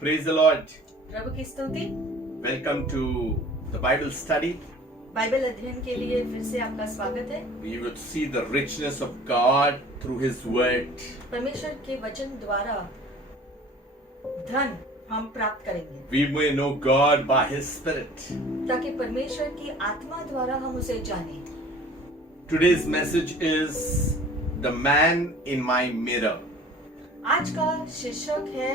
Praise the Lord. प्रभु की स्तुति। Welcome to the Bible study. Bible अध्ययन के लिए फिर से आपका स्वागत है। We would see the richness of God through His Word. परमेश्वर के वचन द्वारा धन हम प्राप्त करेंगे We may know God by His Spirit. ताकि परमेश्वर की आत्मा द्वारा हम उसे जानें। Today's message is the man in my mirror. आज का शीर्षक है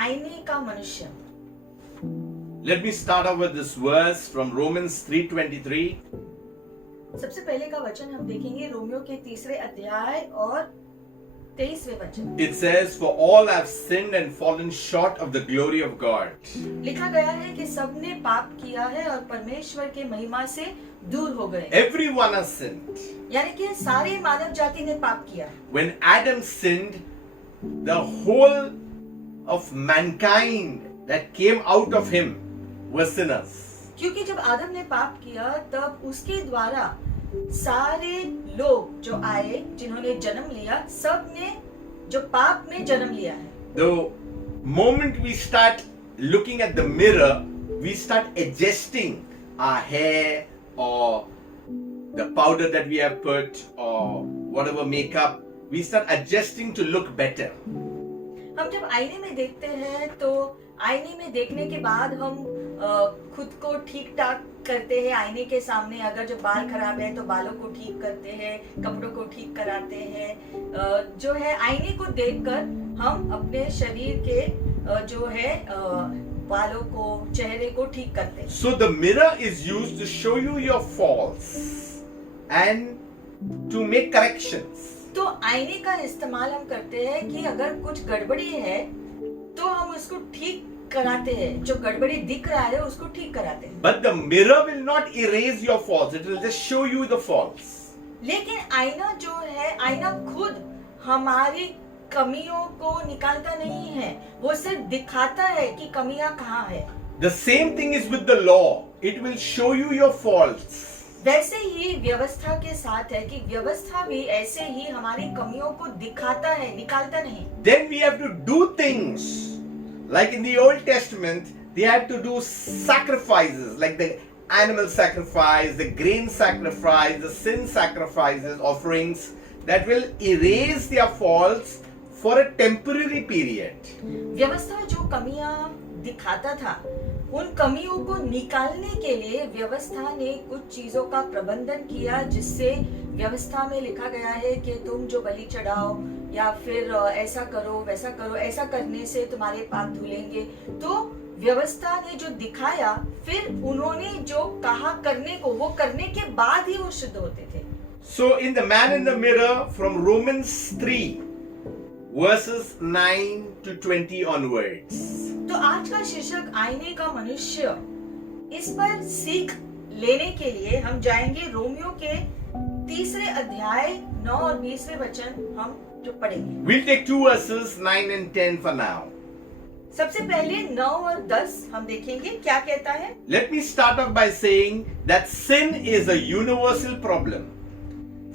आईने का मनुष्य। Let me start off with this verse from Romans 3:23. सबसे पहले का वचन हम देखेंगे रोमियो के 3 अध्याय और 23वें वचन। It says, "For all have sinned and fallen short of the glory of God." लिखा गया है कि सबने पाप किया है और परमेश्वर के महिमा से दूर हो गए। Everyone has sinned. यानी कि सारी मानव जाति ने पाप किया। When Adam sinned, the whole of mankind that came out of him were sinners. क्योंकि जब आदम ने पाप किया तब उसके द्वारा सारे लोग जो आए जिन्होंने जन्म लिया सब ने जो पाप में जन्म लिया है। The moment we start looking at the mirror, we start adjusting our hair or the powder that we have put or whatever makeup. We start adjusting to look better. हम जब आईने में देखते हैं तो आईने में देखने के बाद हम खुद को ठीक ठाक करते हैं। आईने के सामने अगर जो बाल खराब है तो बालों को ठीक करते हैं, कपड़ों को ठीक कराते हैं। जो है आईने को देखकर हम अपने शरीर के जो है बालों को, चेहरे को ठीक करते हैं। So the mirror is used to show you your faults and to make corrections. तो आईने का इस्तेमाल हम करते हैं कि अगर कुछ गड़बड़ी है तो हम उसको ठीक कराते हैं। जो गड़बड़ी दिख रहा है उसको ठीक कराते हैं। But the mirror will not erase your faults. It will just show you the faults. लेकिन आईना जो है, आईना खुद हमारी कमियों को निकालता नहीं है, वो सिर्फ दिखाता है कि कमियां कहाँ है। The same thing is with the law. It will show you your faults. वैसे ही व्यवस्था के साथ है कि व्यवस्था भी ऐसे ही हमारी कमियों को दिखाता है, निकालता नहीं। Then we have to do things. Like in the Old Testament, they had to do sacrifices, like the animal sacrifice, the grain sacrifice, the sin sacrifices, offerings that will erase their faults for a temporary period. व्यवस्था जो कमियां दिखाता था, उन कमियों को निकालने के लिए व्यवस्था ने कुछ चीजों का प्रबंधन किया, जिससे व्यवस्था में लिखा गया है कि तुम जो बलि चढ़ाओ या फिर ऐसा करो वैसा करो, ऐसा करने से तुम्हारे पाप धुलेंगे। तो व्यवस्था ने जो दिखाया, फिर उन्होंने जो कहा करने को, वो करने के बाद ही वो शुद्ध होते थे। So in the man in the mirror from Romans 3 verses 9 to 20 onwards. तो आज का शीर्षक आईने का मनुष्य, इस पर सीख लेने के लिए हम जाएंगे रोमियो के 3 अध्याय 9 और 20वें वचन हम जो पढ़ेंगे। We'll take two verses 9 and 10 for now. सबसे पहले 9 और 10 हम देखेंगे क्या कहता है। Let me start off by saying that sin is a universal problem.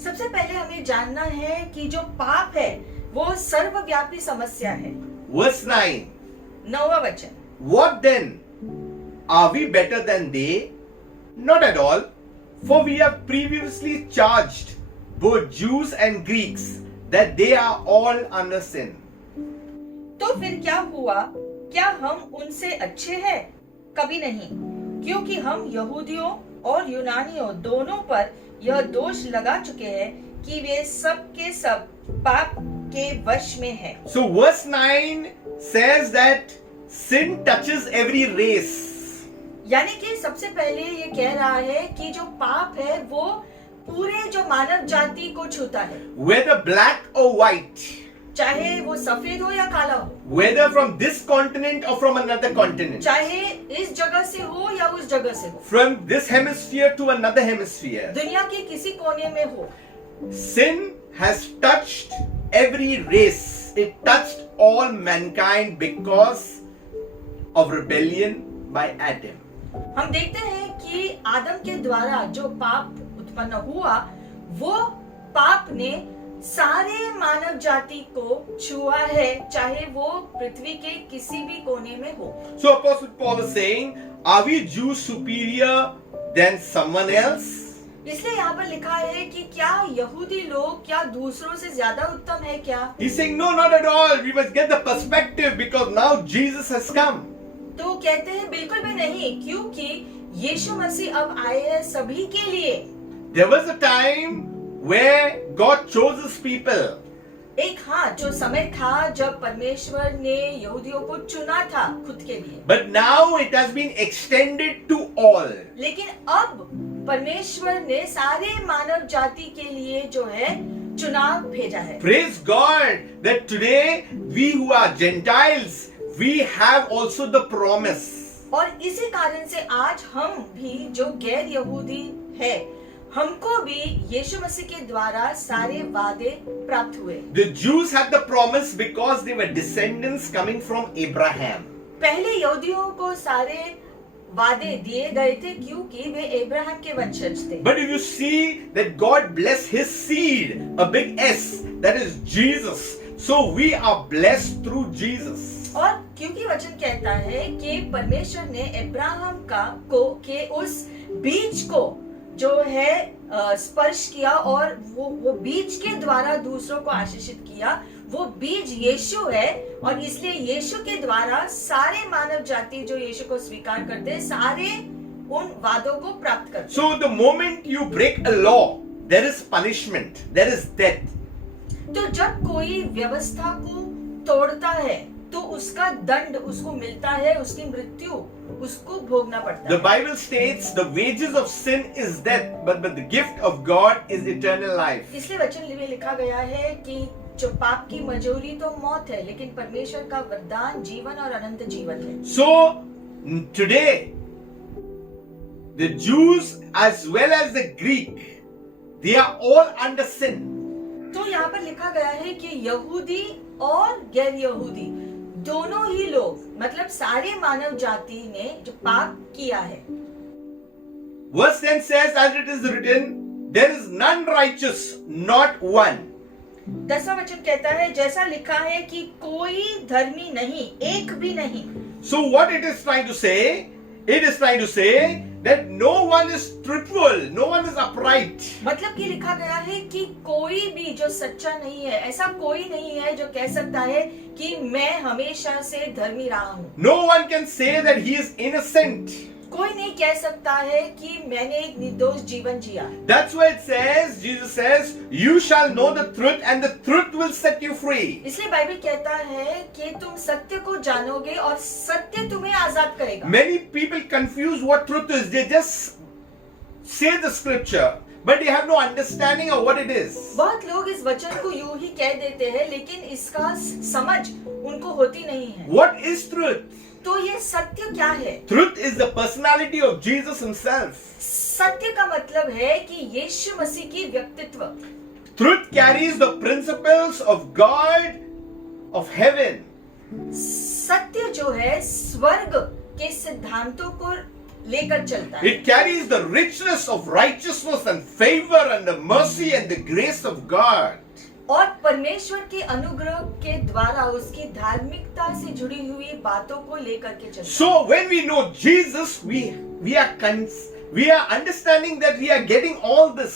सबसे पहले हमें जानना है कि जो पाप है वो सर्वव्यापी समस्या है। Verse 9. 9वां वचन, What then? Are we better than they? Not at all. For we have previously charged both Jews and Greeks that they are all under sin. तो फिर क्या हुआ? क्या हम उनसे अच्छे हैं? कभी नहीं, क्योंकि हम यहूदियों और यूनानियों दोनों पर यह दोष लगा चुके हैं कि वे सब के सब पाप के वश में हैं। So verse 9 says that sin touches every race. यानी कि सबसे पहले ये कह रहा है कि जो पाप है वो पूरे जो मानव जाति को छूता है, Whether black or white, चाहे वो सफेद हो या काला हो, whether from this continent or from another continent, चाहे इस जगह से हो या उस जगह से हो, from this hemisphere to another hemisphere. दुनिया के किसी कोने में हो, Sin has touched every race. It touched all mankind because of rebellion by Adam. हम देखते हैं कि आदम के द्वारा जो पाप उत्पन्न हुआ, वो पाप ने सारे मानव जाति को छुआ है, चाहे वो पृथ्वी के किसी भी कोने में हो। So Apostle Paul is saying, are we Jews superior than someone else? इसलिए यहाँ पर लिखा है कि क्या यहूदी लोग क्या दूसरों से ज्यादा उत्तम है क्या? He's saying, no, not at all. We must get the perspective because now Jesus has come. तो कहते हैं बिल्कुल भी नहीं, क्योंकि यीशु मसीह अब आए हैं सभी के लिए। There was a time where God chose his people. एक जो समय था जब परमेश्वर ने यहूदियों को चुना था खुद के लिए। But now it has been extended to all. लेकिन अब परमेश्वर ने सारे मानव जाति के लिए जो है चुनाव भेजा है। Praise God that today we who are Gentiles, we have also the promise. और इसी कारण से आज हम भी जो गैर यहूदी है, हमको भी यीशु मसीह के द्वारा सारे वादे प्राप्त हुए। The Jews had the promise because they were descendants coming from Abraham. पहले यहूदियों को सारे वादे दिए गए थे क्योंकि वे अब्राहम के वंशज थे। But if you see that God blessed his seed, a big S, that is Jesus. So we are blessed through Jesus. और क्योंकि वचन कहता है कि परमेश्वर ने अब्राहम के उस बीज को जो है स्पर्श किया और वो बीज के द्वारा दूसरों को आशीषित किया, वो बीज यीशु है और इसलिए यीशु के द्वारा सारे मानव जाति जो यीशु को स्वीकार करते हैं सारे उन वादों को प्राप्त करते हैं। So the moment you break a law, there is punishment, there is death. तो जब कोई व्यवस्था को तोड़ता है तो उसका दंड उसको मिलता है, उसकी मृत्यु उसको भोगना पड़ता The है। Bible states the wages of sin is death, but the gift of God is eternal life. इसलिए वचन में लिखा गया है कि जो पाप की मजूरी तो मौत है, लेकिन परमेश्वर का वरदान जीवन और अनंत जीवन है। So today, the Jews as well as the Greek, they are all under sin. तो यहाँ पर लिखा गया है कि यहूदी और गैर यहूदी दोनों ही लोग, मतलब सारे मानव जाति ने जो पाप किया है। Verse 10 says, as it is written, there is none righteous, not one. 10वां वचन कहता है, जैसा लिखा है कि कोई धर्मी नहीं, एक भी नहीं। So what it is trying to say? It is trying to say that no one is truthful, no one is upright. मतलब कि लिखा गया है कि कोई भी जो सच्चा नहीं है, ऐसा कोई नहीं है जो कह सकता है कि मैं हमेशा से धर्मी रहा हूँ। No one can say that he is innocent. कोई नहीं कह सकता है कि मैंने एक निर्दोष जीवन जिया। That's why it says, Jesus says, you shall know the truth and the truth will set you free. इसलिए बाइबल कहता है कि तुम सत्य को जानोगे और सत्य तुम्हें आजाद करेगा। Many people confuse what truth is. They just say the scripture, but they have no understanding of what it is. बहुत लोग इस वचन को यूं ही कह देते हैं, लेकिन इसका समझ उनको होती नहीं है। What is truth? तो ये सत्य क्या है? Truth is the personality of Jesus himself. सत्य का मतलब है कि यीशु मसीह की व्यक्तित्व। Truth carries the principles of God of heaven. सत्य जो है स्वर्ग के सिद्धांतों को लेकर चलता है। It carries the richness of righteousness and favor and the mercy and the grace of God. और परमेश्वर के अनुग्रह के द्वारा उसकी धार्मिकता से जुड़ी हुई बातों को लेकर के चलता है। So when we know Jesus, we are understanding that we are getting all this.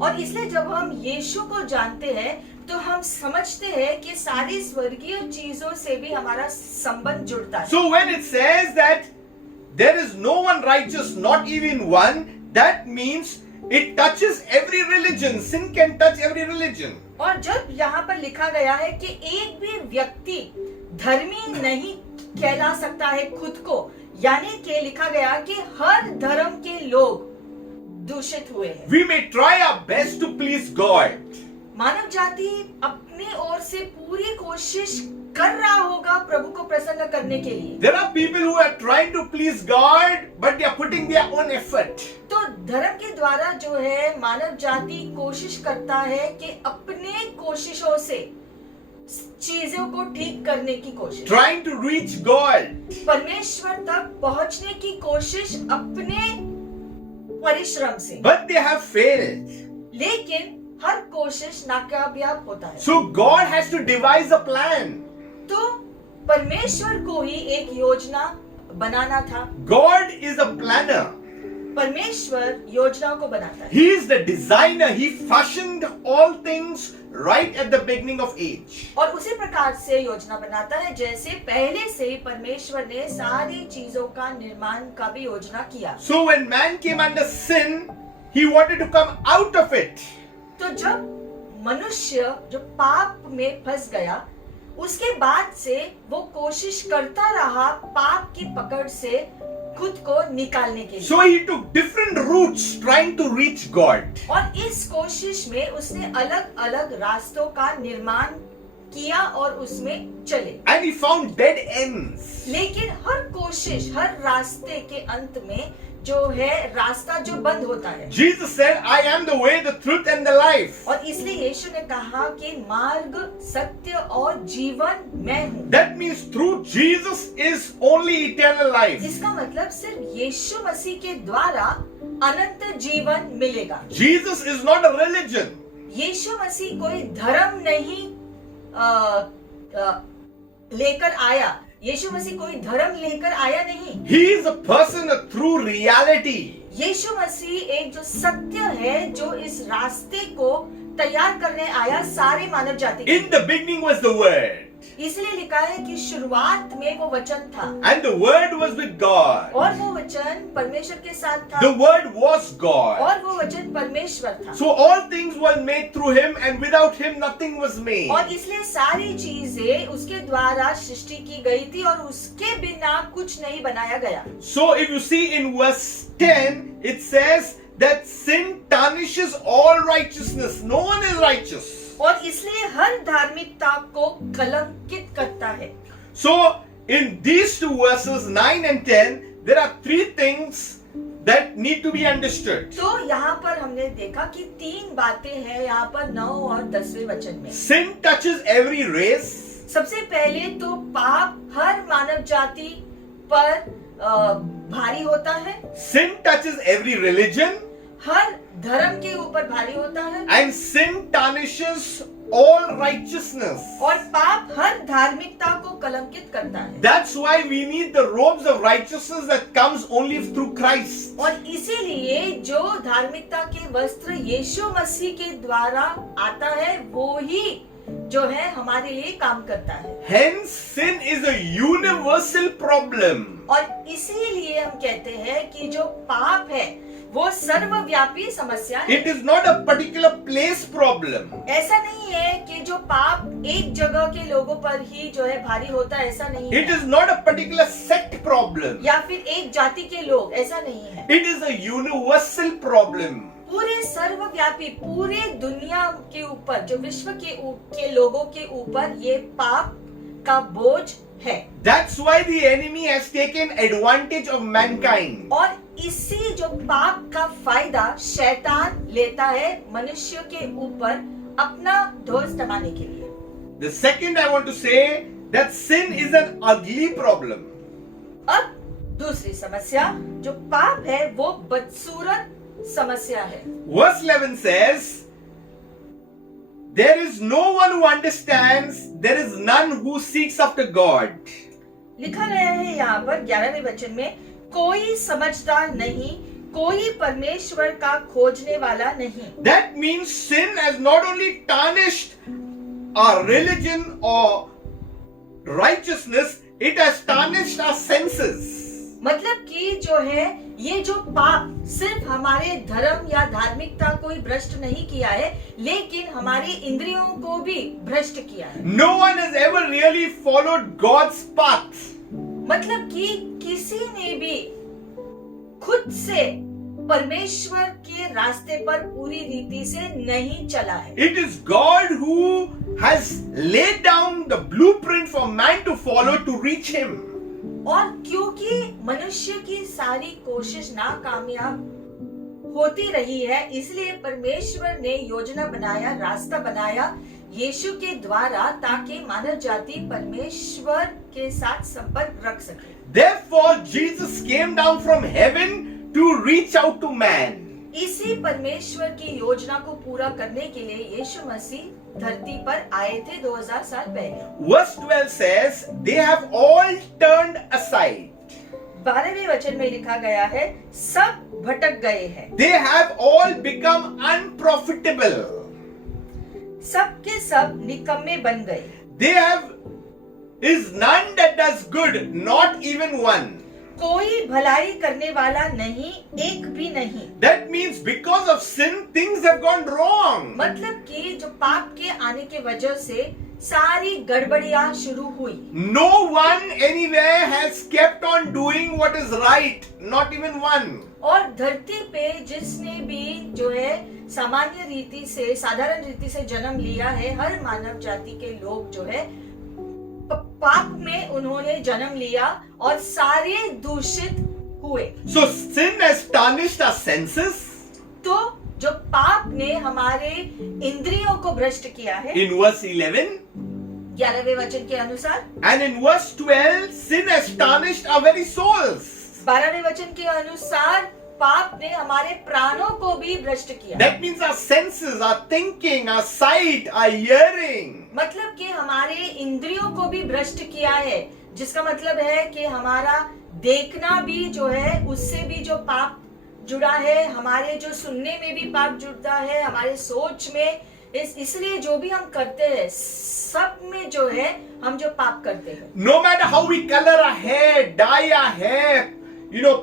और इसलिए जब हम यीशु को जानते हैं तो हम समझते हैं कि सारी स्वर्गीय चीजों से भी हमारा संबंध जुड़ता है। So when it says that there is no one righteous, not even one, that means it touches every religion. Sin can touch every religion. और जब यहाँ पर लिखा गया है कि एक भी व्यक्ति धर्मी नहीं कहला सकता है खुद को, यानी कि लिखा गया कि हर धर्म के लोग दूषित हुए हैं। We may try our best to please God. मानव जाति अपनी ओर से पूरी कोशिश कर रहा होगा प्रभु को प्रसन्न करने के लिए। There are people who are trying to please God, but they are putting their own effort. तो धर्म के द्वारा जो है मानव जाति कोशिश करता है कि अपने कोशिशों से चीजों को ठीक करने की कोशिश, Trying to reach God. परमेश्वर तक पहुंचने की कोशिश अपने परिश्रम से, But they have failed. लेकिन हर कोशिश नाकामयाब होता है। So God has to devise a plan. तो परमेश्वर को ही एक योजना बनाना था। God is a planner. परमेश्वर योजना को बनाता है। He is the designer. He fashioned all things right at the beginning of age. और उसी प्रकार से योजना बनाता है जैसे पहले से ही परमेश्वर ने सारी चीजों का निर्माण का भी योजना किया। So when man came under sin, he wanted to come out of it. तो जब मनुष्य जो पाप में फंस गया, उसके बाद से वो कोशिश करता रहा पाप की पकड़ से खुद को निकालने के लिए। So he took different routes trying to reach God. और इस कोशिश में उसने अलग अलग रास्तों का निर्माण किया और उसमें चले। And he found dead ends. लेकिन हर कोशिश, हर रास्ते के अंत में जो है रास्ता जो बंद होता है। Jesus said, I am the way, the truth and the life. और इसलिए यीशु ने कहा कि मार्ग, सत्य और जीवन मैं हूँ। That means through Jesus is only eternal life. इसका मतलब सिर्फ यीशु मसीह के द्वारा अनंत जीवन मिलेगा। Jesus is not a religion. यीशु मसीह कोई धर्म नहीं लेकर आया। यीशु मसीह कोई धर्म लेकर आया नहीं। He is a person, a true reality. यीशु मसीह एक जो सत्य है, जो इस रास्ते को तैयार करने आया सारे मानव जाति के। In the beginning was the Word. इसलिए लिखा है कि शुरुआत में वो वचन था And the Word was with God. और वो वचन परमेश्वर के साथ था The Word was God. और वो वचन परमेश्वर था। So all things were made through Him, and without Him nothing was made. और इसलिए सारी चीजें उसके द्वारा सृष्टि की गई थी और उसके बिना कुछ नहीं बनाया गया। So if you see in verse 10, it says that sin tarnishes all righteousness. No one is righteous. और इसलिए हर धार्मिकता को कलंकित करता है। So in these two verses 9 and 10, there are three things that need to be understood. तो यहाँ पर हमने देखा कि तीन बातें हैं यहाँ पर 9 और 10वें वचन में। Sin touches every race. सबसे पहले तो पाप हर मानव जाति पर भारी होता है। Sin touches every religion. हर धर्म के ऊपर भारी होता है। And sin tarnishes all righteousness. और पाप हर धार्मिकता को कलंकित करता है। That's why we need the robes of righteousness that comes only through Christ. और इसीलिए जो धार्मिकता के वस्त्र यीशु मसीह के द्वारा आता है वो ही जो है हमारे लिए काम करता है। Hence sin is a universal problem. और इसीलिए हम कहते हैं कि जो पाप है वो सर्वव्यापी समस्या है। It is not a particular place problem. ऐसा नहीं है कि जो पाप एक जगह के लोगों पर ही जो है भारी होता है, ऐसा नहीं It है। is not a particular sect problem. या फिर एक जाति के लोग, ऐसा नहीं है। It is a universal problem. पूरे सर्वव्यापी, पूरे दुनिया के ऊपर, जो विश्व के लोगों के ऊपर ये पाप का बोझ है। That's why the enemy has taken advantage of mankind. और इसी जो पाप का फायदा शैतान लेता है मनुष्य के ऊपर अपना ध्वज टमाने के लिए। The second I want to say that sin is an ugly problem. अब दूसरी समस्या जो पाप है वो बदसूरत समस्या है। Verse 11 says, there is no one who understands, there is none who seeks after God. लिखा गया है यहाँ पर 11वें वचन में, कोई समझदार नहीं, कोई परमेश्वर का खोजने वाला नहीं। That means sin has not only tarnished our religion or righteousness, it has tarnished our senses. मतलब कि जो है ये जो पाप सिर्फ हमारे धर्म या धार्मिकता को ही भ्रष्ट नहीं किया है, लेकिन हमारी इंद्रियों को भी भ्रष्ट किया है। No one has ever really followed God's path. मतलब कि किसी ने भी खुद से परमेश्वर के रास्ते पर पूरी रीति से नहीं चला है। It is God who has laid down the blueprint for man to follow to reach Him. और क्योंकि मनुष्य की सारी कोशिश नाकामयाब होती रही है, इसलिए परमेश्वर ने योजना बनाया, रास्ता बनाया यीशु के द्वारा, ताकि मानव जाति परमेश्वर के साथ संपर्क रख सके। Therefore, Jesus came down from heaven to reach out to man. इसी परमेश्वर की योजना को पूरा करने के लिए यीशु मसीह धरती पर आए थे 2000 साल पहले। Verse 12 says, they have all turned aside. 12वें वचन में लिखा गया है, सब भटक गए हैं, They have all become unprofitable. सब के सब निकम्मे बन गए। They have is none that does good, not even one. कोई भलाई करने वाला नहीं, एक भी नहीं। That means because of sin, things have gone wrong. मतलब कि जो पाप के आने के वजह से सारी गड़बड़ियां शुरू हुई। No one anywhere has kept on doing what is right, not even one. और धरती पे जिसने भी जो है सामान्य रीति से, साधारण रीति से जन्म लिया है, हर मानव जाति के लोग जो है पाप में उन्होंने जन्म लिया और सारे दूषित हुए। So sin has tarnished our senses. तो जो पाप ने हमारे इंद्रियों को भ्रष्ट किया है, In verse 11 11वें वचन के अनुसार, and in verse 12, sin has tarnished our very souls. 12वें वचन के अनुसार पाप ने हमारे प्राणों को भी भ्रष्ट किया। That means our senses, our thinking, our sight, our hearing. मतलब कि हमारे इंद्रियों को भी भ्रष्ट किया है, जिसका मतलब है कि हमारा देखना भी जो है उससे भी जो पाप जुड़ा है, हमारे जो सुनने में भी पाप जुड़ता है, हमारे सोच में, इसलिए जो भी हम करते हैं सब में जो है हम जो पाप करते हैं। No matter how we color our hair, dye our hair,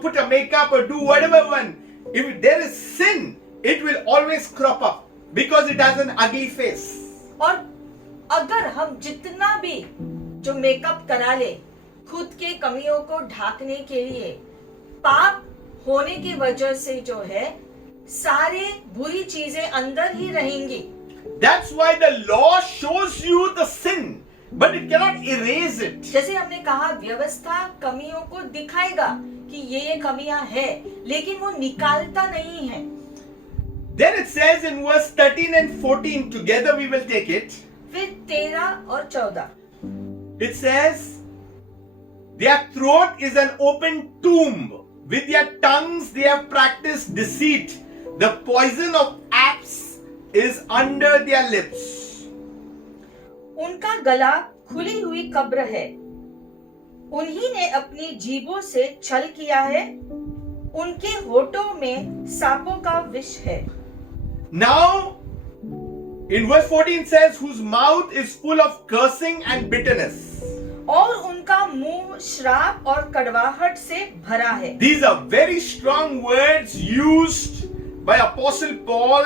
put a makeup or do whatever one, if there is sin, it will always crop up because it has an ugly face. और अगर हम जितना भी जो makeup करा ले खुद के कमियों को ढाकने के लिए, पाप होने की वजह से जो है सारे बुरी चीजें अंदर ही रहेंगी। That's why the law shows you the sin, but it cannot erase it. जैसे हमने कहा, व्यवस्था कमियों को दिखाएगा कि ये कमियां है, लेकिन वो निकालता नहीं है। Then it says in verse 13 and 14, together we will take it. फिर 13 और 14 It says, their throat is an open tomb. With their tongues they have practiced deceit. The poison of apes is under their lips. उनका गला खुली हुई कब्र है, उन्हीं ने अपनी जीभों से छल किया है, उनके होठों में सांपों का विष है। Now, in verse 14 says, whose mouth is full of cursing and bitterness. और उनका मुंह श्राप और कड़वाहट से भरा है। These are very strong words used by Apostle Paul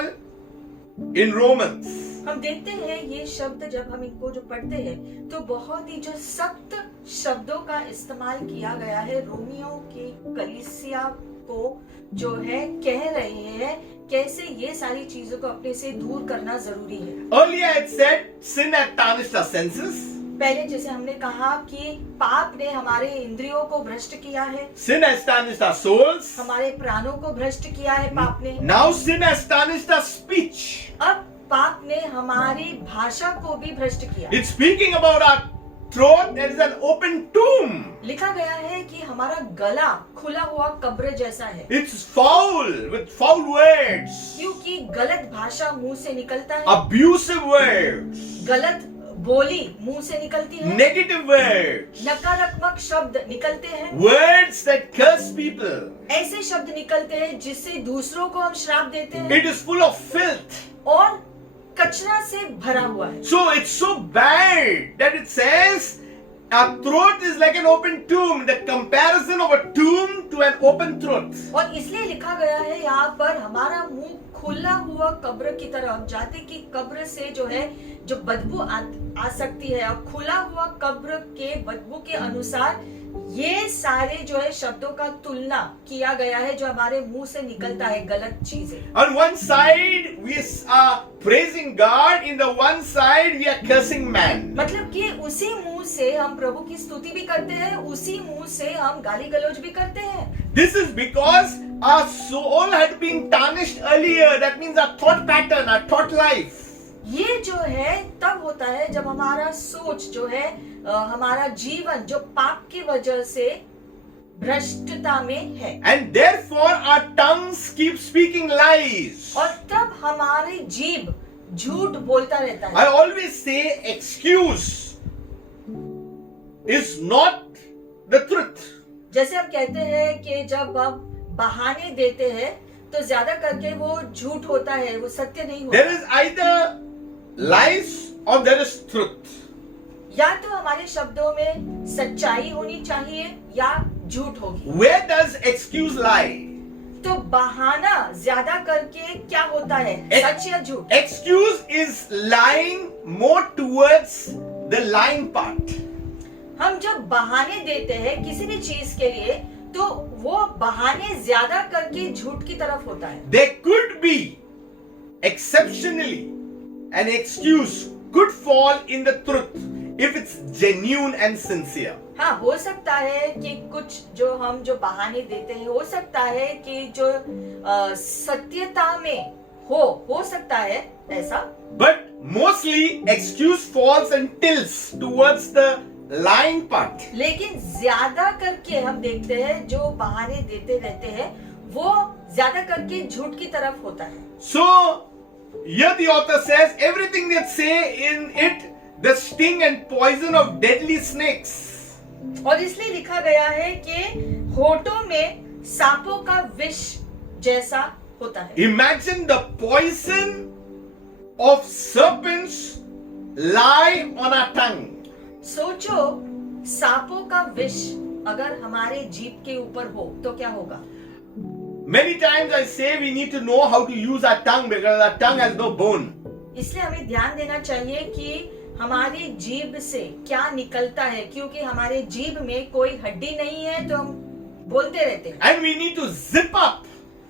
in Romans. हम देखते हैं ये शब्द जब हम इनको जो पढ़ते हैं तो बहुत ही जो सख्त शब्दों का इस्तेमाल किया गया है, रोमियों की कलीसिया को जो है कह रहे हैं कैसे ये सारी चीजों को अपने से दूर करना जरूरी है। Earlier it said sin had tarnished our senses. पहले जैसे हमने कहा कि पाप ने हमारे इंद्रियों को भ्रष्ट किया है, Sin has tarnished our souls. हमारे प्राणों को भ्रष्ट किया है पाप ने। Now sin has tarnished our speech. अब पाप ने हमारी भाषा को भी भ्रष्ट किया। It's speaking about our throat. There is an open tomb. लिखा गया है कि हमारा गला खुला हुआ कब्र जैसा है, It's foul with foul words, क्योंकि गलत भाषा मुंह से निकलता है, abusive words, गलत बोली मुंह से निकलती है, negative words, नकारात्मक शब्द निकलते हैं, words that curse people. ऐसे शब्द निकलते हैं जिससे दूसरों को हम श्राप देते हैं, It is full of filth. और कचरा से भरा हुआ है। So it's so bad that it says our throat is like an open tomb. The comparison of a tomb to an open throat. और इसलिए लिखा गया है यहाँ पर हमारा मुंह खुला हुआ कब्र की तरह, हम जाते कि कब्र से जो है जो बदबू आ सकती है, और खुला हुआ कब्र के बदबू के अनुसार ये सारे जो है शब्दों का तुलना किया गया है जो हमारे मुंह से निकलता है, गलत चीजें। On one side we are praising God, in the one side we are cursing man. मतलब कि उसी मुंह से हम प्रभु की स्तुति भी करते हैं, उसी मुंह से हम गाली गलौज भी करते हैं। This is because our soul had been tarnished earlier. That means our thought pattern, our thought life. ये जो है तब होता है जब हमारा सोच जो है हमारा जीवन जो पाप की वजह से भ्रष्टता में है। And therefore our tongues keep speaking lies. और तब हमारी जीभ झूठ बोलता रहता I है। always say excuse is not the truth. जैसे हम कहते हैं कि जब आप बहाने देते हैं तो ज्यादा करके वो झूठ होता है, वो सत्य नहीं There होता। is either lies or there is truth. या तो हमारे शब्दों में सच्चाई होनी चाहिए या झूठ होगी। Where does excuse lie? तो बहाना ज्यादा करके क्या होता है, सच या झूठ? Excuse is lying more towards the lying part. हम जब बहाने देते हैं किसी भी चीज के लिए तो वो बहाने ज्यादा करके झूठ की तरफ होता है। There could be exceptionally an excuse could fall in the truth if it's genuine and sincere. हाँ, हो सकता है कि कुछ जो हम जो बहाने देते हैं हो सकता है कि जो सत्यता में हो सकता है ऐसा। But mostly excuse falls and tilts towards the lying part. लेकिन ज्यादा करके हम देखते हैं जो बहाने देते रहते हैं वो ज्यादा करके झूठ की तरफ होता है। So here the author says everything they say in it the sting and poison of deadly snakes. और इसलिए लिखा गया है कि होठों में सांपों का विष जैसा होता है। Imagine the poison of serpents lie on our tongue. सोचो सांपों का विष अगर हमारे जीभ के ऊपर हो तो क्या होगा? Many times I say we need to know how to use our tongue because our tongue has no bone. इसलिए हमें ध्यान देना चाहिए कि हमारी जीभ से क्या निकलता है, क्योंकि हमारे जीभ में कोई हड्डी नहीं है तो हम बोलते रहते हैं। And we need to zip up.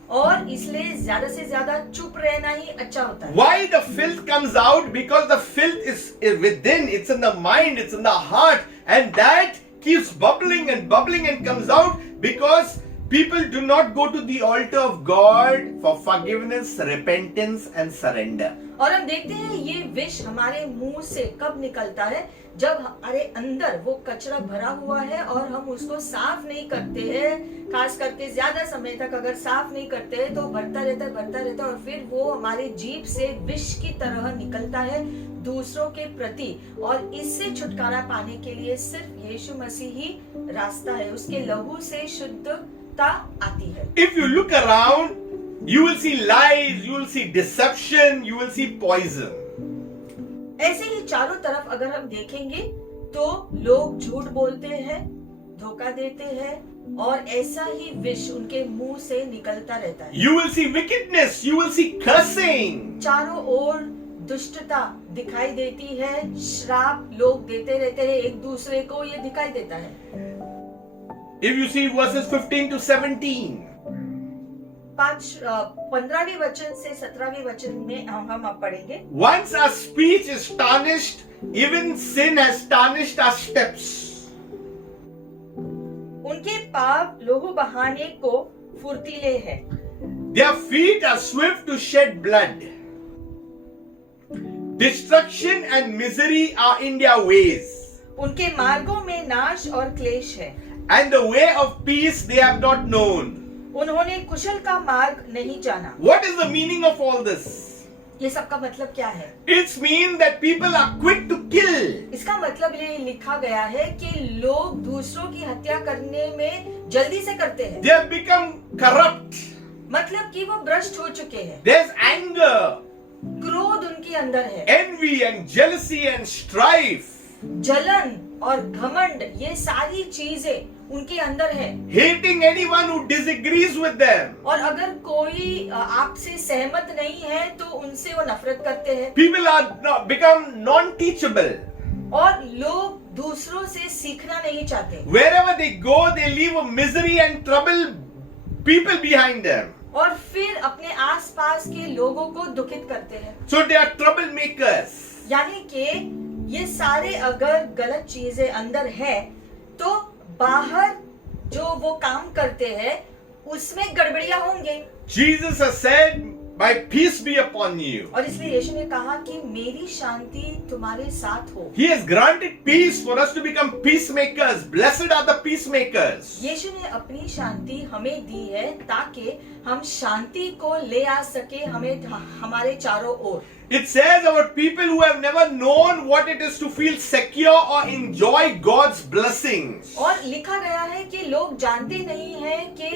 और इसलिए ज्यादा से ज्यादा चुप रहना ही अच्छा होता है। Why the filth comes out? Because the filth is within, it's in the mind, it's in the heart, and that keeps bubbling and comes out because people do not go to the altar of God for forgiveness, repentance and surrender. और हम देखते हैं ये विष हमारे मुंह से कब निकलता है, जब हमारे अंदर वो कचरा भरा हुआ है और हम उसको साफ नहीं करते हैं। खास करके ज्यादा समय तक अगर साफ नहीं करते हैं तो भरता रहता है और फिर वो हमारे जीभ से विष की तरह निकलता है दूसरों के प्रति। और इससे छुटकारा पाने के लिए सिर्फ यीशु मसीह ही रास्ता है, उसके लहू से शुद्धता आती है। If you look around, you will see lies, you will see deception, you will see poison. ऐसे ही चारों तरफ अगर हम देखेंगे तो लोग झूठ बोलते हैं, धोखा देते हैं और ऐसा ही विष उनके मुंह से निकलता रहता है। You will see wickedness, you will see cursing. चारों ओर दुष्टता दिखाई देती है, श्राप लोग देते रहते हैं एक दूसरे को, ये दिखाई देता है। If you see verses 15 to 17. 15वीं वचन से 17वीं वचन में हम अब पढ़ेंगे। Once our speech is tarnished, even sin has tarnished our steps. उनके पाप लोहू बहाने को फुर्तीले हैं। Their feet are swift to shed blood. Destruction and misery are in their ways. उनके मार्गों में नाश और क्लेश है। And the way of peace they have not known. उन्होंने कुशल का मार्ग नहीं जाना। What is the meaning of all this? ये सब का मतलब क्या है? It's mean that people are quick to kill. इसका मतलब ये लिखा गया है कि लोग दूसरों की हत्या करने में जल्दी से करते हैं। They have become corrupt. मतलब कि वो भ्रष्ट हो चुके हैं। There's anger, क्रोध उनके अंदर है, envy and jealousy and strife. जलन और घमंड, ये सारी चीजें उनके अंदर है। Hating anyone who disagrees with them. और अगर कोई आपसे सहमत नहीं है तो उनसे वो नफरत करते हैं। People are become non-teachable. और लोग दूसरों से सीखना नहीं चाहते। Wherever they go, they leave a misery and trouble people behind them. और फिर अपने आसपास के लोगों को दुखित करते हैं। So they are troublemakers. यानी कि ये सारे अगर गलत चीजें अंदर है तो बाहर जो वो काम करते हैं उसमें गड़बड़ियां होंगे। Jesus has said my peace be upon you. और इसलिए यीशु ने कहा कि मेरी शांति तुम्हारे साथ हो। He has granted peace for us to become peacemakers. Blessed are the peacemakers. यीशु ने अपनी शांति हमें दी है ताकि हम शांति को ले आ सके हमारे चारों ओर। It says about people who have never known what it is to feel secure or enjoy God's blessings. और लिखा गया है कि लोग जानते नहीं हैं कि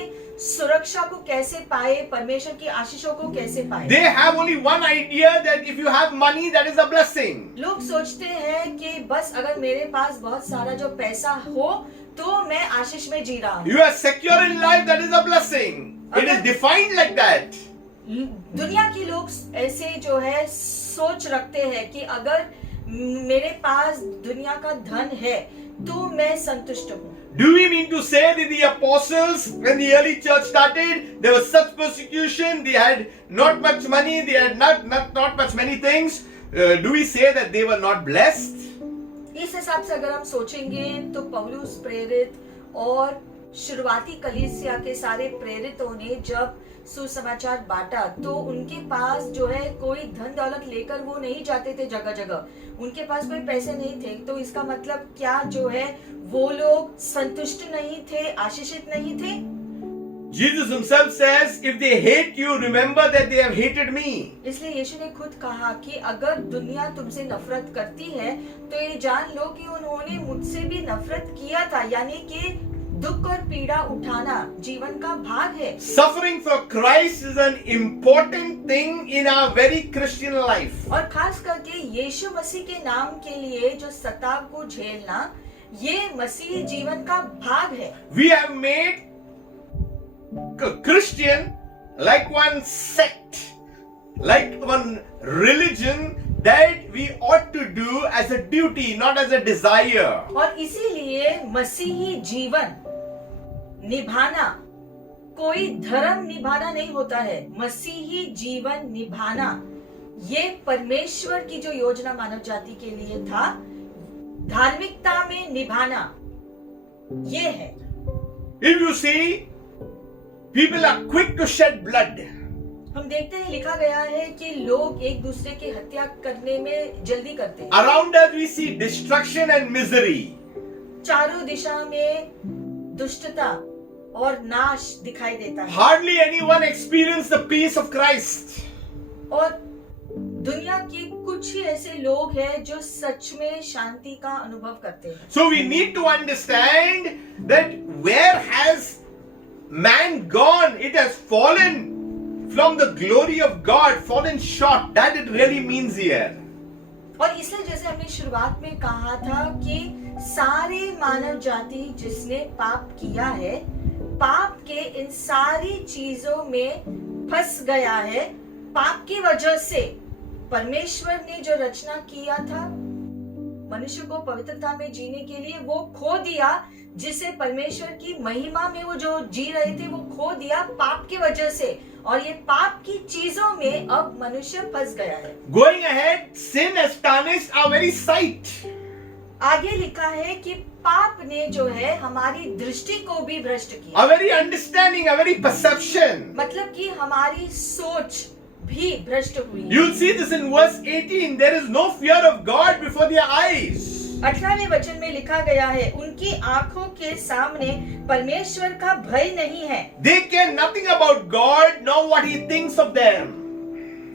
सुरक्षा को कैसे पाए, परमेश्वर की आशीषों को कैसे पाए। They have only one idea that if you have money, that is a blessing. लोग सोचते हैं कि बस अगर मेरे पास बहुत सारा जो पैसा हो तो मैं आशीष में जी रहा हूँ। You are secure in life, that is a blessing. It is defined like that. दुनिया के लोग ऐसे जो है सोच रखते हैं कि अगर मेरे पास दुनिया का धन है तो मैं संतुष्ट हूँ। Do we mean to say that the apostles, when the early church started, there was such persecution, they had not much money, they had not much many things. Do we say that they were not blessed? इस हिसाब से अगर हम सोचेंगे तो पौलुस प्रेरित और शुरुआती कलीसिया के सारे प्रेरितों ने जब सुसमाचार बांटा तो उनके पास जो है कोई धन दौलत लेकर वो नहीं जाते थे जगह जगह, उनके पास कोई पैसे नहीं थे। तो इसका मतलब क्या जो है वो लोग संतुष्ट नहीं थे, आशीषित नहीं थे? Jesus himself says, if they hate you, remember that they have hated me. इसलिए यीशु ने खुद कहा कि अगर दुनिया तुमसे नफरत करती है तो ये जान लो कि उन्होंने मुझसे भी नफरत किया था, यानी कि दुख और पीड़ा उठाना जीवन का भाग है। Suffering for Christ is an important thing in our very Christian life. और खास करके यीशु मसीह के नाम के लिए जो सताव को झेलना, ये मसीह जीवन का भाग है। We have made Christian like one sect, like one religion that we ought to do as a duty, not as a desire. और इसीलिए मसीही जीवन निभाना कोई धर्म निभाना नहीं होता है, मसीही जीवन निभाना ये परमेश्वर की जो योजना मानव जाति के लिए था, धार्मिकता में निभाना ये है। If you see, people are quick to shed blood. हम देखते हैं लिखा गया है कि लोग एक दूसरे की हत्या करने में जल्दी करते हैं। Around us we see destruction and misery. चारों दिशा में दुष्टता और नाश दिखाई देता है। Hardly anyone experience the peace of Christ. और दुनिया के कुछ ही ऐसे लोग हैं जो सच में शांति का अनुभव करते हैं। So we need to understand that where has man gone? It has fallen from the glory of God, fallen short. That it really means here. और इसलिए जैसे हमने शुरुआत में कहा था कि सारे मानव जाति जिसने पाप किया है, पाप के इन सारी चीजों में फंस गया है। पाप की वजह से परमेश्वर ने जो रचना किया था मनुष्य को पवित्रता में जीने के लिए, वो खो दिया। जिसे परमेश्वर की महिमा में वो जो जी रहे थे वो खो दिया पाप की वजह से, और ये पाप की चीजों में अब मनुष्य फंस गया है। Going ahead, sin has tarnished our very sight. आगे लिखा है कि पाप ने जो है हमारी दृष्टि को भी भ्रष्ट किया। Our very understanding, our very perception. मतलब कि हमारी सोच भी भ्रष्ट हुई। You'll see this in verse 18. There is no fear of God before their eyes. 18वें वचन में लिखा गया है, उनकी आंखों के सामने परमेश्वर का भय नहीं है। They care nothing about God, nor what He thinks of them.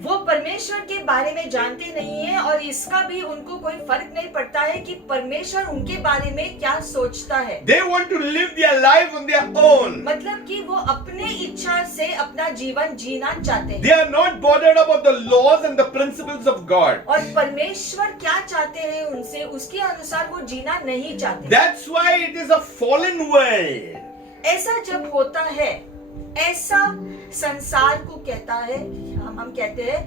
वो परमेश्वर के बारे में जानते नहीं है और इसका भी उनको कोई फर्क नहीं पड़ता है कि परमेश्वर उनके बारे में क्या सोचता है। They want to live their life on their own. मतलब कि वो अपने इच्छा से अपना जीवन जीना चाहते हैं। They are not bothered about the laws and the principles of God. और परमेश्वर क्या चाहते हैं उनसे, उसके अनुसार वो जीना नहीं चाहते। That's why it is a fallen world. ऐसा जब होता है, ऐसा संसार को कहता है, हम कहते हैं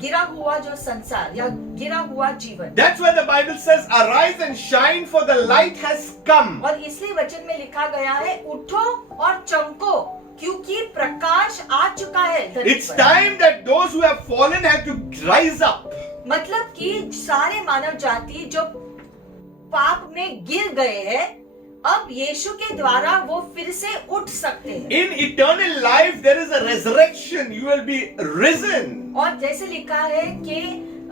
गिरा हुआ जो संसार या गिरा हुआ जीवन। That's why the Bible says, "Arise and shine, for the light has come." और इसलिए वचन में लिखा गया है, उठो और चमको क्योंकि प्रकाश आ चुका है धरती It's पर। time that those who have fallen have to rise up. मतलब कि सारे मानव जाति जो पाप में गिर गए हैं अब यीशु के द्वारा वो फिर से उठ सकते हैं। In eternal life, there is a resurrection. You will be risen. और जैसे लिखा है कि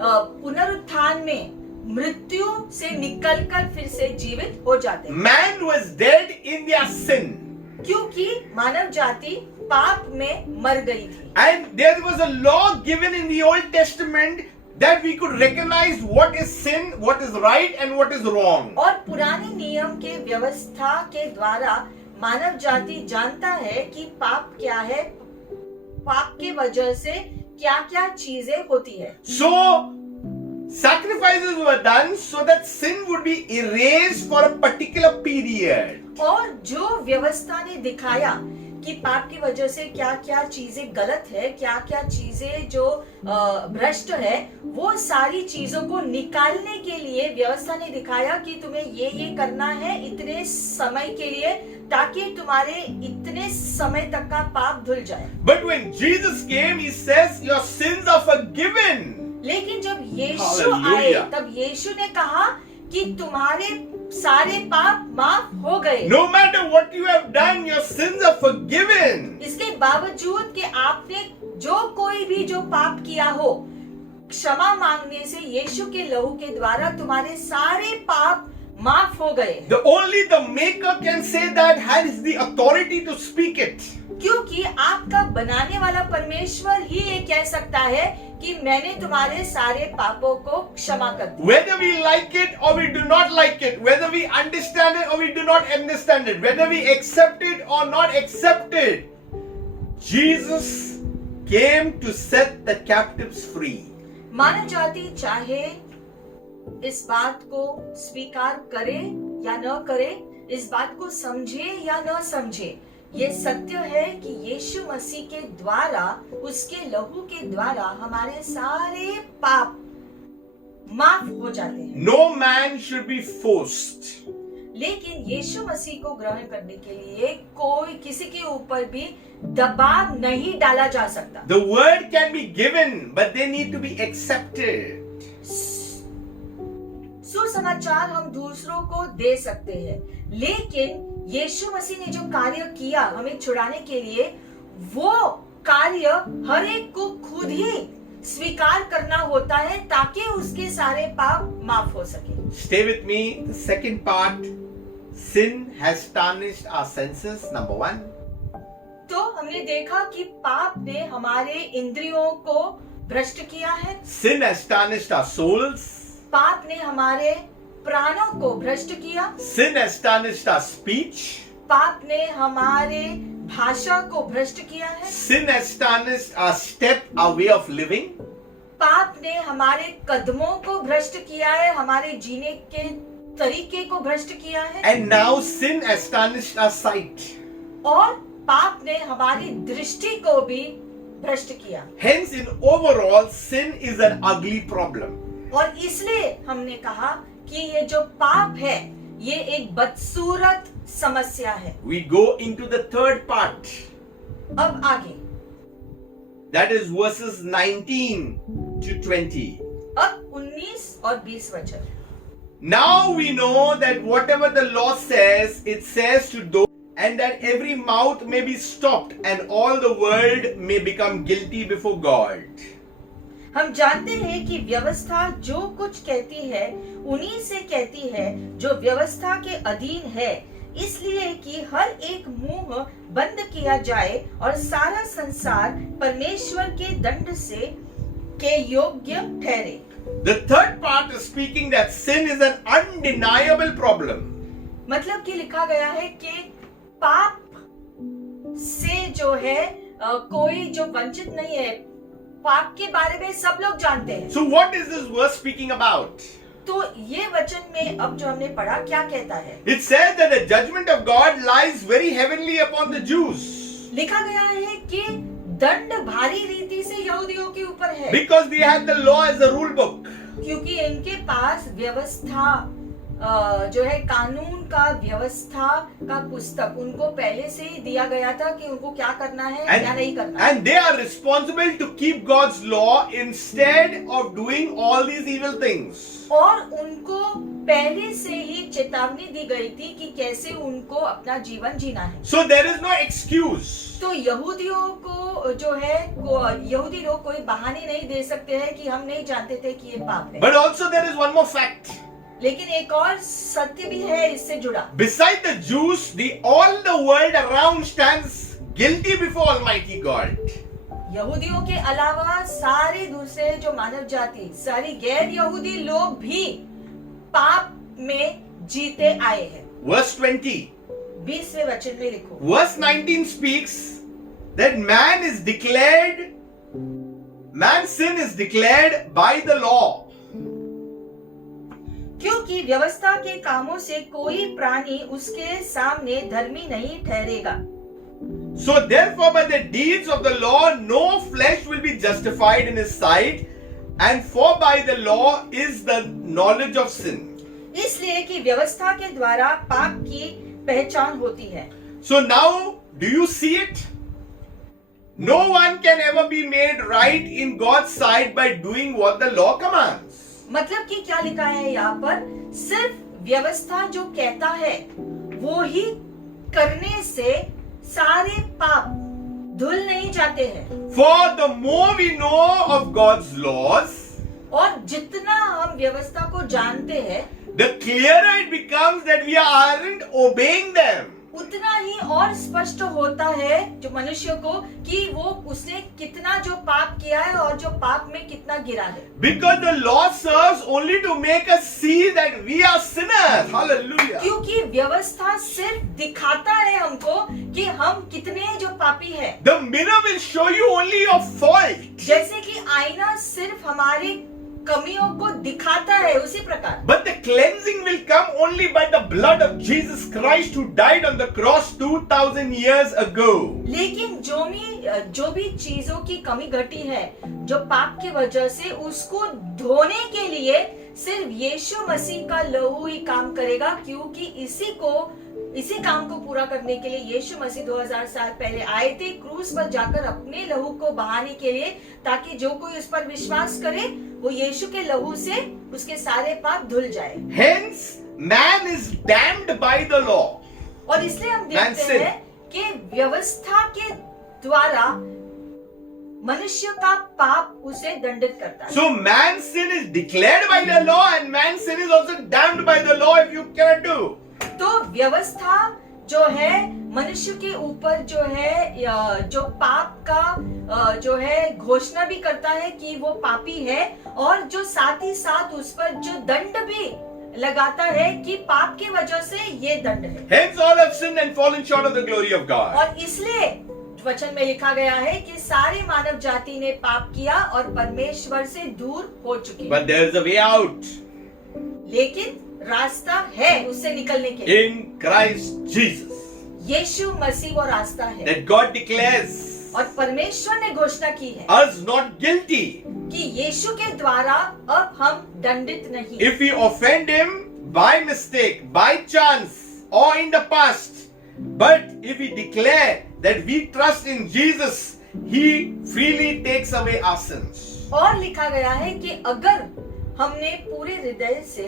पुनरुत्थान में मृत्यु से निकलकर फिर से जीवित हो जाते हैं, Man was dead in their sin. क्योंकि मानव जाति पाप में मर गई थी। And there was a law given in the Old Testament that we could recognize what is sin, what is right, and what is wrong. और पुराने नियम के व्यवस्था के द्वारा मानव जाति जानता है कि पाप क्या है, पाप के वजह से क्या क्या चीजें होती है। So, sacrifices were done so that sin would be erased for a particular period. और जो व्यवस्था ने दिखाया कि पाप की वजह से क्या क्या चीजें गलत है, क्या क्या चीजें जो भ्रष्ट है, वो सारी चीजों को निकालने के लिए व्यवस्था ने दिखाया कि तुम्हें ये करना है इतने समय के लिए, ताकि तुम्हारे इतने समय तक का पाप धुल जाए। But when Jesus came, he says, your sins are forgiven. लेकिन जब यीशु आए, Hallelujah. तब यीशु ने कहा कि तुम्हारे सारे पाप माफ हो गए। No matter what you have done, your sins are forgiven. इसके बावजूद कि आपने जो कोई भी जो पाप किया हो, क्षमा मांगने से यीशु के लहू के द्वारा तुम्हारे सारे पाप माफ हो गए। Only the maker can say that, has the authority to speak it. क्योंकि आपका बनाने वाला परमेश्वर ही ये कह सकता है कि मैंने तुम्हारे सारे पापों को क्षमा कर दिया। Whether we like it or we do not like it, whether we understand it or we do not understand it, whether we accept it or not accept it, Jesus came to set the captives free. मानव जाति चाहे इस बात को स्वीकार करे या न करे, इस बात को समझे या न समझे, ये सत्य है कि यीशु मसीह के द्वारा, उसके लहू के द्वारा हमारे सारे पाप माफ हो जाते हैं। No man should be forced. लेकिन यीशु मसीह को ग्रहण करने के लिए कोई किसी के ऊपर भी दबाव नहीं डाला जा सकता। The word can be given, but they need to be accepted. सुसमाचार हम दूसरों को दे सकते हैं, लेकिन यीशु मसीह ने जो कार्य किया हमें छुड़ाने के लिए, वो कार्य हर एक को खुद ही स्वीकार करना होता है ताकि उसके सारे पाप माफ हो सके। Stay with me. The second part, sin has tarnished our senses. Number one. तो हमने देखा कि पाप ने हमारे इंद्रियों को भ्रष्ट किया है, Sin has tarnished our souls. पाप ने हमारे प्राणों को भ्रष्ट किया, Sin has tarnished our speech. पाप ने हमारे भाषा को भ्रष्ट किया है, Sin has tarnished our step, our way of living. पाप ने हमारे कदमों को भ्रष्ट किया है, हमारे जीने के तरीके को भ्रष्ट किया है, And now sin has tarnished our sight. और पाप ने हमारी दृष्टि को भी भ्रष्ट किया। Hence, in overall, sin is an ugly problem. और इसलिए हमने कहा कि ये जो पाप है, ये एक बदसूरत समस्या है। We go into the third part. अब आगे, That is verses 19 to 20. अब 19 और 20 वचन। Now we know that whatever the law says, it says to those, and that every mouth may be stopped, and all the world may become guilty before God. हम जानते हैं कि व्यवस्था जो कुछ कहती है उन्हीं से कहती है जो व्यवस्था के अधीन है, इसलिए कि हर एक मुंह बंद किया जाए और सारा संसार परमेश्वर के दंड से के योग्य ठहरे। The third part is speaking that sin is an undeniable problem. मतलब कि लिखा गया है कि पाप से जो है कोई जो वंचित नहीं है, पाप के बारे में सब लोग जानते हैं। So what is this verse speaking about? तो ये वचन में अब जो हमने पढ़ा क्या कहता है? It says that the judgment of God lies very heavily upon the Jews. लिखा गया है कि दंड भारी रीति से यहूदियों के ऊपर है, Because they had the law as a rule book. क्योंकि इनके पास व्यवस्था जो है कानून का व्यवस्था का पुस्तक उनको पहले से ही दिया गया था कि उनको क्या करना है क्या नहीं करना है। And they are responsible to keep God's law instead of doing all these evil things. और उनको पहले से ही चेतावनी दी गई थी कि कैसे उनको अपना जीवन जीना है। So there is no excuse. तो यहूदियों को जो है यहूदी लोग कोई बहाने नहीं दे सकते हैं कि हम नहीं जानते थे कि ये पाप है। But also there is one more fact. लेकिन एक और सत्य भी है इससे जुड़ा। Beside the Jews, all the world around stands guilty before Almighty God. यहूदियों के अलावा सारे दूसरे जो मानव जाति, सारी गैर यहूदी लोग भी पाप में जीते आए हैं। Verse 20. 20वें वचन में लिखो। Verse 19 speaks that man's sin is declared by the law. क्योंकि व्यवस्था के कामों से कोई प्राणी उसके सामने धर्मी नहीं ठहरेगा। So therefore by the deeds of the law no flesh will be justified in his sight, and for by the law is the knowledge of sin. इसलिए कि व्यवस्था के द्वारा पाप की पहचान होती है। So now do you see it? No one can ever be made right in God's sight by doing what the law commands. मतलब कि क्या लिखा है यहाँ पर, सिर्फ व्यवस्था जो कहता है वो ही करने से सारे पाप धुल नहीं जाते हैं। For the more we know of God's laws, और जितना हम व्यवस्था को जानते हैं, the clearer it becomes that we aren't obeying them. उतना ही और स्पष्ट होता है जो मनुष्य को कि वो उसने कितना जो पाप किया है और जो पाप में कितना गिरा है। Because the law serves only to make us see that we are sinners. Hallelujah. क्योंकि व्यवस्था सिर्फ दिखाता है हमको कि हम कितने जो पापी है। The mirror will show you only your fault. जैसे कि आईना सिर्फ हमारी कमियों को दिखाता है, उसी प्रकार But the cleansing will come only by the blood of Jesus Christ who died on the cross 2000 years ago. लेकिन जो भी चीजों की कमी घटी है, जो पाप की वजह से, उसको धोने के लिए सिर्फ यीशु मसीह का लहू ही काम करेगा। क्योंकि इसी काम को पूरा करने के लिए यीशु मसीह 2000 साल पहले आए थे क्रूस पर जाकर अपने लहू को बहाने के लिए, ताकि जो कोई उस पर विश्वास करे वो यीशु के लहू से उसके सारे पाप धुल जाए। Hence, man is damned by the law. और इसलिए हम Man देखते sin. हैं कि व्यवस्था के द्वारा मनुष्य का पाप उसे दंडित करता है। So man's sin is declared by the law and man's sin is also damned by the law if you cannot do. तो व्यवस्था जो है मनुष्य के ऊपर जो है जो पाप का जो है घोषणा भी करता है कि वो पापी है, और जो साथ ही साथ उस पर जो दंड भी लगाता है कि पाप की वजह से ये दंड है। Hence all have sinned and fallen short of the glory of God. और इसलिए वचन में लिखा गया है कि सारे मानव जाति ने पाप किया और परमेश्वर से दूर हो चुके। But there is a way out. लेकिन रास्ता है उससे निकलने के लिए। In Christ Jesus. यीशु मसीह वो रास्ता है। That God declares और परमेश्वर ने घोषणा की है us not guilty कि यीशु के द्वारा अब हम दंडित नहीं। if we offend him by mistake, by chance, or in the past. But if we declare that we trust in Jesus, he freely takes away our sins. और लिखा गया है कि अगर हमने पूरे हृदय से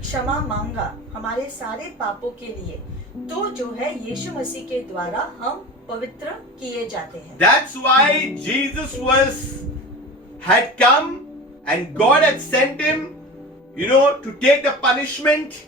क्षमा मांगा हमारे सारे पापों के लिए, तो जो है यीशु मसीह के द्वारा हम पवित्र किए जाते हैं। That's why Jesus had come and God had sent him, to take the punishment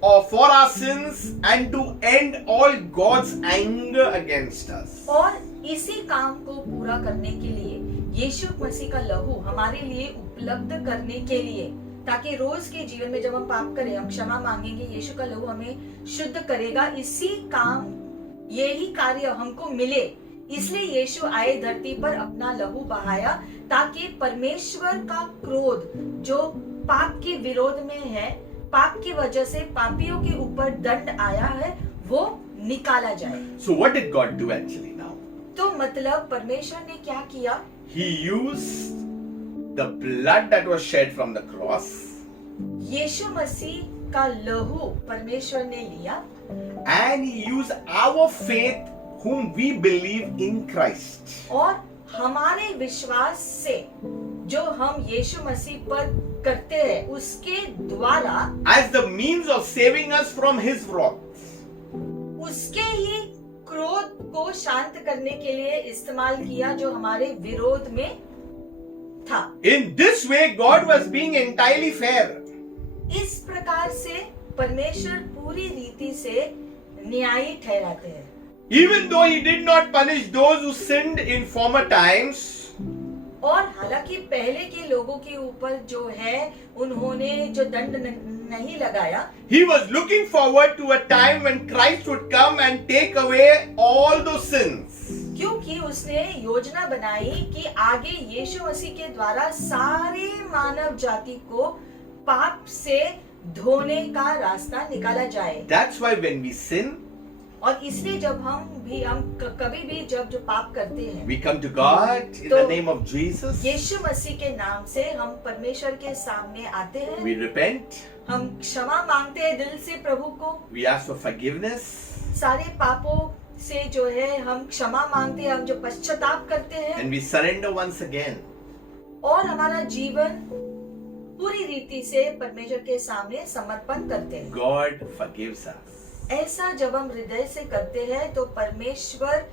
for our sins and to end all God's anger against us. और इसी काम को पूरा करने के लिए यीशु मसीह का लहू हमारे लिए उपलब्ध करने के लिए, ताकि रोज के जीवन में जब हम पाप करें हम क्षमा मांगेंगे, यीशु का लहू हमें शुद्ध करेगा। इसी काम यही कार्य हमको मिले, इसलिए यीशु आए धरती पर अपना लहू बहाया, ताकि परमेश्वर का क्रोध जो पाप के विरोध में है, पाप की वजह से पापियों के ऊपर दंड आया है, वो निकाला जाए। So what did God do actually now? तो मतलब परमेश्वर ने क्या किया? He used the blood that was shed from the cross. यीशु मसीह का लहू परमेश्वर ने लिया, and he used our faith whom we believe in Christ. और हमारे विश्वास से जो हम यीशु मसीह पर करते हैं उसके द्वारा as the means of saving us from his wrath. उसके ही क्रोध को शांत करने के लिए इस्तेमाल किया जो हमारे विरोध में था। In this way, God was being entirely fair. इस प्रकार से परमेश्वर पूरी रीति से न्यायी ठहराते हैं। Even though he did not punish those who sinned in former times, और हालांकि पहले के लोगों के ऊपर जो है उन्होंने जो दंड नहीं लगाया, he was looking forward to a time when Christ would come and take away all those sins. क्योंकि उसने योजना बनाई कि आगे यीशु मसीह के द्वारा सारे मानव जाति को पाप से धोने का रास्ता निकाला जाए। That's why when we sin, और इसलिए जब हम कभी भी जब जो पाप करते हैं, we come to God in the name of Jesus. यीशु मसीह के नाम से हम परमेश्वर के सामने आते हैं, We repent. हम क्षमा मांगते हैं दिल से प्रभु को, We ask for forgiveness. सारे पापों से जो है हम क्षमा मांगते हैं, हम जो पश्चाताप करते हैं, And we surrender once again. और हमारा जीवन पूरी रीति से परमेश्वर के सामने समर्पण करते हैं। God forgives us. ऐसा जब हम हृदय से करते हैं तो परमेश्वर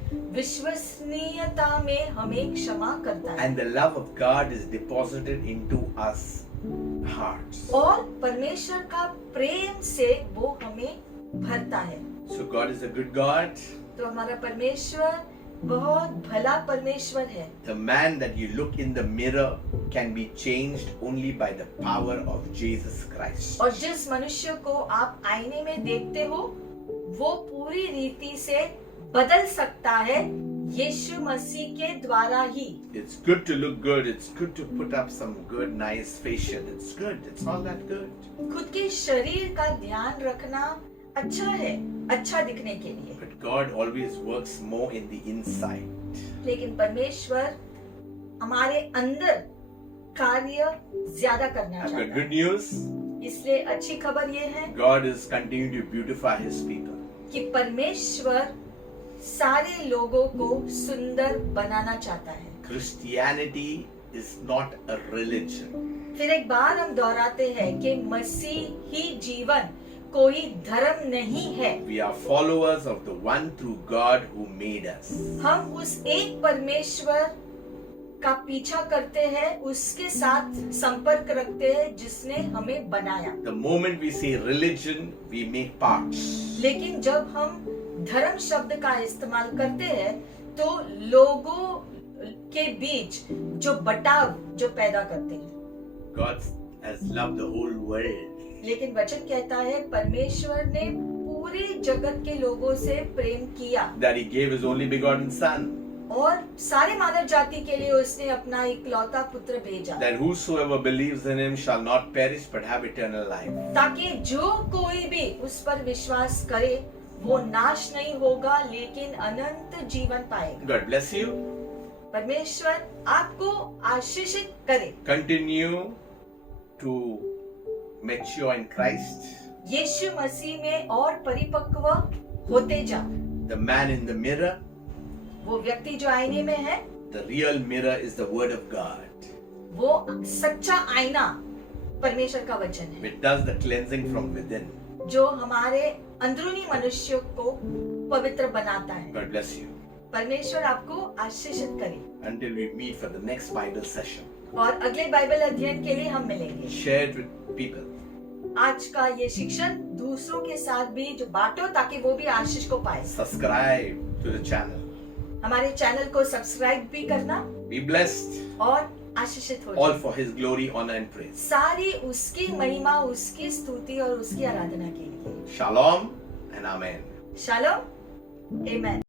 विश्वसनीयता में हमें क्षमा करता है, And the love of God is deposited into us hearts. और परमेश्वर का प्रेम से वो हमें भरता है। So God is a good God. तो हमारा परमेश्वर बहुत भला परमेश्वर है। The man that you look in the mirror can be changed only by the power of Jesus Christ. और जिस मनुष्य को आप आईने में देखते हो वो पूरी रीति से बदल सकता है यीशु मसीह के द्वारा ही। It's good to look good. It's good to put up some good, nice facial. It's good. It's all that good. खुद के शरीर का ध्यान रखना अच्छा है, अच्छा दिखने के लिए, But God always works more in the inside. लेकिन परमेश्वर हमारे अंदर कार्य ज्यादा करना I've got चाहता good news. है। इसलिए अच्छी खबर ये है God is continuing to beautify His people. कि परमेश्वर सारे लोगों को सुंदर बनाना चाहता है। Christianity is not a religion. फिर एक बार हम दोहराते हैं कि मसीही जीवन कोई धर्म नहीं है। We are followers of the one true God who made us. हम उस एक परमेश्वर का पीछा करते हैं, उसके साथ संपर्क रखते हैं जिसने हमें बनाया। The moment we say religion, we make parts. लेकिन जब हम धर्म शब्द का इस्तेमाल करते हैं तो लोगों के बीच जो बटाव जो पैदा करते हैं। God has loved the whole world. लेकिन वचन कहता है परमेश्वर ने पूरे जगत के लोगों से प्रेम किया That He gave His only begotten Son. और सारे मानव जाति के लिए उसने अपना इकलौता पुत्र भेजा, That whosoever believes in Him shall not perish but have eternal life. ताकि जो कोई भी उस पर विश्वास करे वो नाश नहीं होगा लेकिन अनंत जीवन पाएगा। God bless you. परमेश्वर आपको आशीषित करे। Continue to mature in Christ. यीशु मसीह में और परिपक्व होते जाओ। The man in the mirror, वो व्यक्ति जो आईने में है, the real mirror is the Word of God. वो सच्चा आईना परमेश्वर का वचन है It does the cleansing from within. जो हमारे अंदरूनी मनुष्य को पवित्र बनाता है। God bless you. परमेश्वर आपको आशीषित करे। Until we meet for the next Bible session. और अगले बाइबल अध्ययन के लिए हम मिलेंगे। Share it with people. आज का ये शिक्षण दूसरों के साथ भी जो बांटो ताकि वो भी आशीष को पाए। Subscribe to the channel. हमारे चैनल को सब्सक्राइब भी करना Be blessed. और आशीषित हो All जाए। for His glory, honor and praise. सारी उसकी महिमा, उसकी स्तुति और उसकी आराधना के लिए। Shalom and Amen. Shalom, amen.